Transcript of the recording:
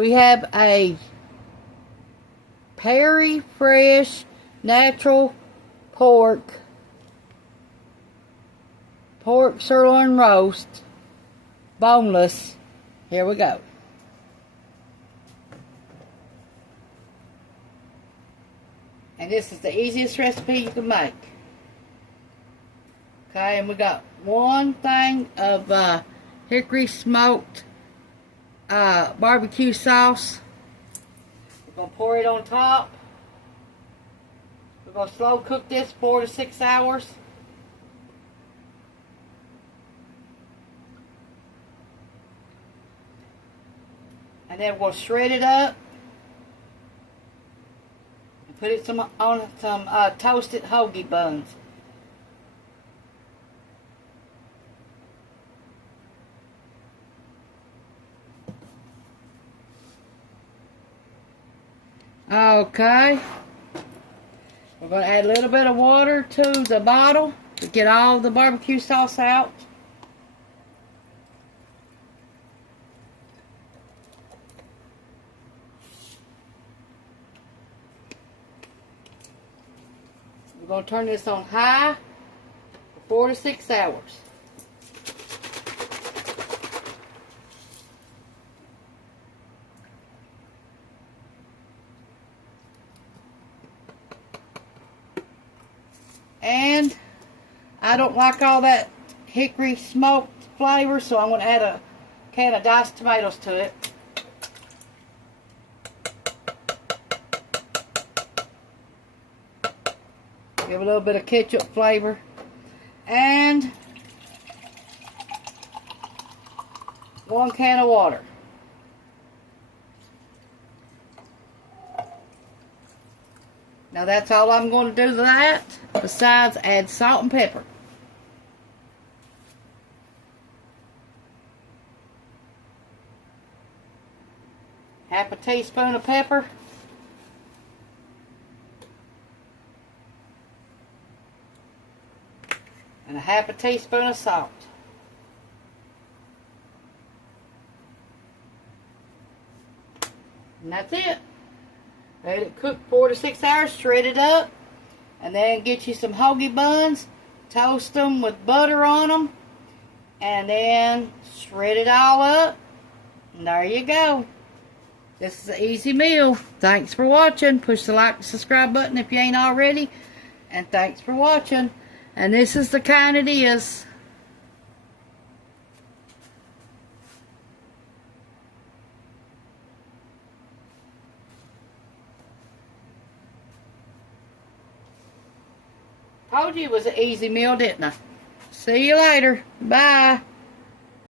We have a Perry Fresh Natural Pork Sirloin Roast, boneless. Here we go. And this is the easiest recipe you can make. Okay, and we got one thing of hickory smoked barbecue sauce. We're going to pour it on top. We're going to slow cook this 4 to 6 hours. And then we'll shred it up. And put it on some toasted hoagie buns. Okay, we're going to add a little bit of water to the bottle to get all the barbecue sauce out. We're going to turn this on high for 4 to 6 hours. And I don't like all that hickory smoked flavor, so I'm going to add a can of diced tomatoes to it. Give a little bit of ketchup flavor. And 1 can of water. Now that's all I'm going to do to that, besides add salt and pepper. Half a teaspoon of pepper. And a half a teaspoon of salt. And that's it. Let it cook 4 to 6 hours, shred it up, and then get you some hoagie buns, toast them with butter on them, and then shred it all up, and there you go. This is an easy meal. Thanks for watching. Push the like and subscribe button if you ain't already, and thanks for watching. And this is the kind it is. Told you it was an easy meal, didn't I? See you later. Bye.